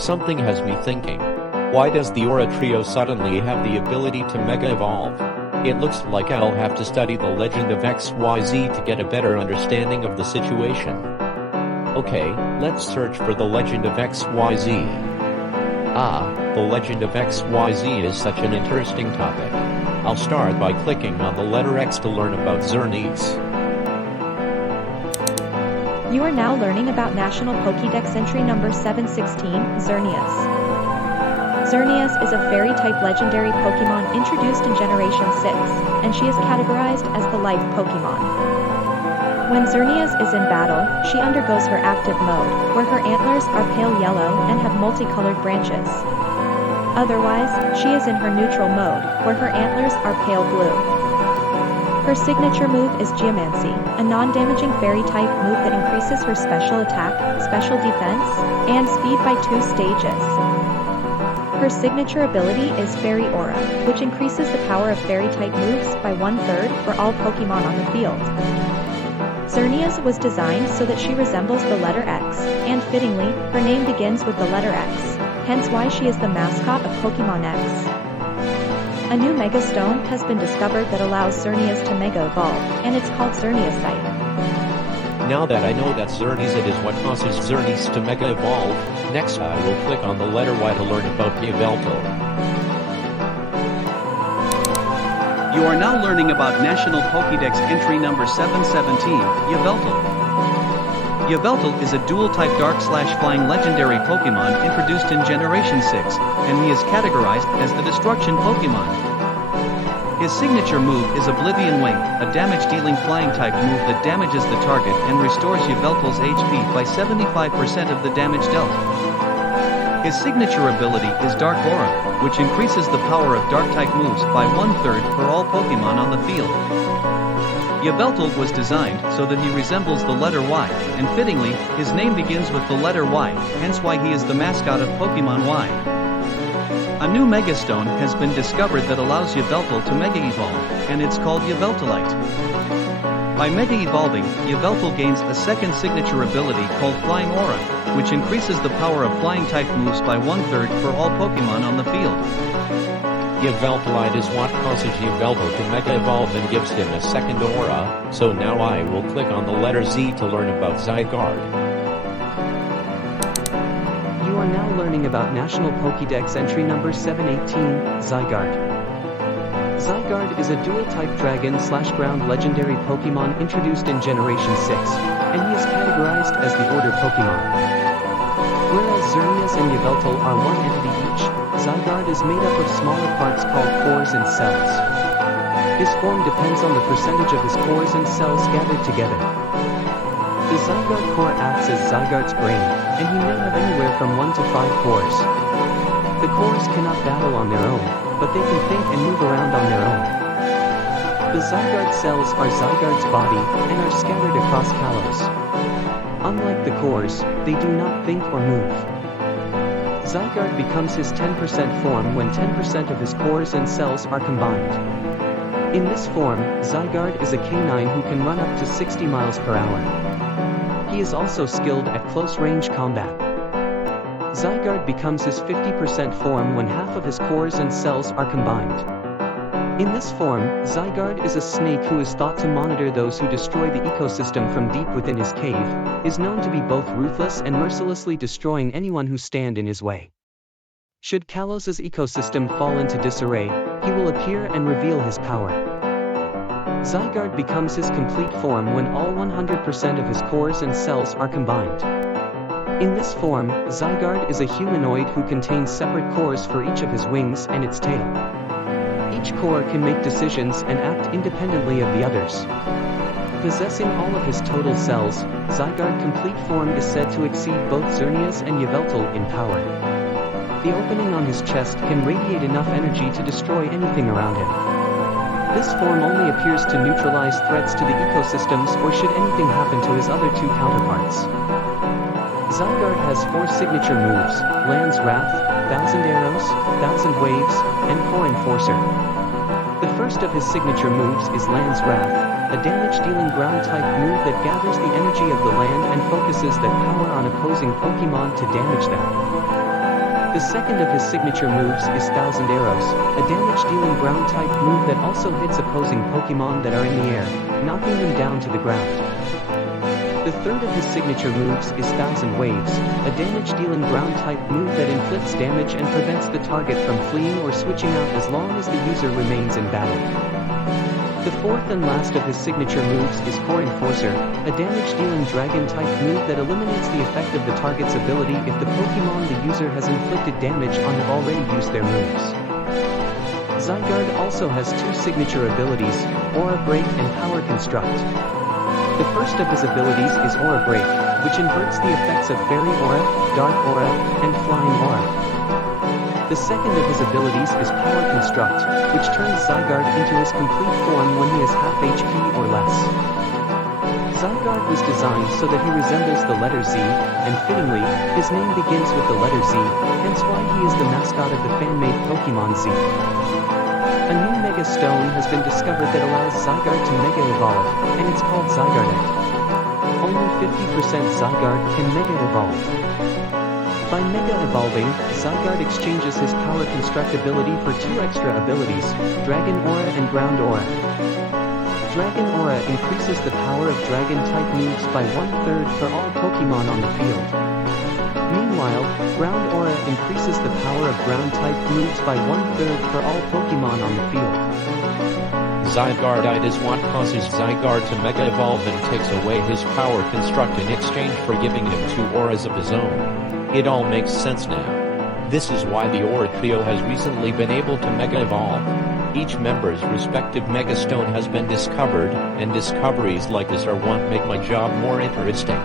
Something has me thinking. Why does the Aura Trio suddenly have the ability to Mega Evolve? It looks like I'll have to study the Legend of XYZ to get a better understanding of the situation. Okay, let's search for the Legend of XYZ. The Legend of XYZ is such an interesting topic. I'll start by clicking on the letter X to learn about Xerneas. You are now learning about National Pokédex entry number 716, Xerneas. Xerneas is a fairy-type legendary Pokémon introduced in Generation 6, and she is categorized as the Life Pokémon. When Xerneas is in battle, she undergoes her active mode, where her antlers are pale yellow and have multicolored branches. Otherwise, she is in her neutral mode, where her antlers are pale blue. Her signature move is Geomancy, a non-damaging fairy-type move that increases her special attack, special defense, and speed by 2 stages. Her signature ability is Fairy Aura, which increases the power of fairy-type moves by 1/3 for all Pokémon on the field. Xerneas was designed so that she resembles the letter X, and fittingly, her name begins with the letter X, hence why she is the mascot of Pokémon X. A new Mega Stone has been discovered that allows Xerneas to Mega Evolve, and it's called Xerneasite. Now that I know that Xerneasite is what causes Xerneas to Mega Evolve, next I will click on the letter Y to learn about Yveltal. You are now learning about National Pokédex entry number 717, Yveltal. Yveltal is a dual-type dark/flying legendary Pokémon introduced in Generation 6, and he is categorized as the Destruction Pokémon. His signature move is Oblivion Wing, a damage-dealing flying-type move that damages the target and restores Yveltal's HP by 75% of the damage dealt. His signature ability is Dark Aura, which increases the power of Dark-type moves by 1/3 for all Pokémon on the field. Yveltal was designed so that he resembles the letter Y, and fittingly, his name begins with the letter Y, hence why he is the mascot of Pokémon Y. A new Mega Stone has been discovered that allows Yveltal to Mega Evolve, and it's called Yveltalite. By Mega Evolving, Yveltal gains a second signature ability called Flying Aura, which increases the power of flying-type moves by 1/3 for all Pokémon on the field. Yveltalite is what causes Yveltal to Mega Evolve and gives him a second aura, so now I will click on the letter Z to learn about Zygarde. You are now learning about National Pokédex entry number 718, Zygarde. Zygarde is a dual-type dragon/ground legendary Pokémon introduced in Generation 6, and he is categorized as the Order Pokémon. Whereas Xerneas and Yveltal are one entity each, Zygarde is made up of smaller parts called cores and cells. His form depends on the percentage of his cores and cells gathered together. The Zygarde core acts as Zygarde's brain, and he may have anywhere from 1 to 5 cores. The cores cannot battle on their own, but they can think and move around on their own. The Zygarde cells are Zygarde's body, and are scattered across Kalos. Unlike the cores, they do not think or move. Zygarde becomes his 10% form when 10% of his cores and cells are combined. In this form, Zygarde is a canine who can run up to 60 miles per hour. He is also skilled at close-range combat. Zygarde becomes his 50% form when half of his cores and cells are combined. In this form, Zygarde is a snake who is thought to monitor those who destroy the ecosystem from deep within his cave, is known to be both ruthless and mercilessly destroying anyone who stand in his way. Should Kalos's ecosystem fall into disarray, he will appear and reveal his power. Zygarde becomes his complete form when all 100% of his cores and cells are combined. In this form, Zygarde is a humanoid who contains separate cores for each of his wings and its tail. Each core can make decisions and act independently of the others. Possessing all of his total cells, Zygarde complete form is said to exceed both Xerneas and Yveltal in power. The opening on his chest can radiate enough energy to destroy anything around him. This form only appears to neutralize threats to the ecosystems or should anything happen to his other two counterparts. Zygarde has 4 signature moves: Land's Wrath, 1000 Arrows, 1000 Waves, and Core Enforcer. The first of his signature moves is Land's Wrath, a damage-dealing ground-type move that gathers the energy of the land and focuses that power on opposing Pokémon to damage them. The second of his signature moves is Thousand Arrows, a damage-dealing ground-type move that also hits opposing Pokemon that are in the air, knocking them down to the ground. The third of his signature moves is Thousand Waves, a damage-dealing ground-type move that inflicts damage and prevents the target from fleeing or switching out as long as the user remains in battle. The fourth and last of his signature moves is Core Enforcer, a damage-dealing dragon-type move that eliminates the effect of the target's ability if the Pokemon the user has inflicted damage on have already used their moves. Zygarde also has two signature abilities, Aura Break and Power Construct. The first of his abilities is Aura Break, which inverts the effects of Fairy Aura, Dark Aura, and Flying Aura. The second of his abilities is Power Construct, which turns Zygarde into his complete form when he has half HP or less. Zygarde was designed so that he resembles the letter Z, and fittingly, his name begins with the letter Z, hence why he is the mascot of the fan-made Pokemon Z. A new Mega Stone has been discovered that allows Zygarde to Mega Evolve, and it's called Zygarde. Only 50% Zygarde can Mega Evolve. By Mega Evolving, Zygarde exchanges his Power Construct ability for two extra abilities, Dragon Aura and Ground Aura. Dragon Aura increases the power of Dragon-type moves by 1/3 for all Pokemon on the field. Meanwhile, Ground Aura increases the power of Ground-type moves by 1/3 for all Pokemon on the field. Zygarde is what causes Zygarde to Mega Evolve and takes away his Power Construct in exchange for giving him two auras of his own. It all makes sense now. This is why the Aura Trio has recently been able to Mega Evolve. Each member's respective Mega Stone has been discovered, and discoveries like this are what make my job more interesting.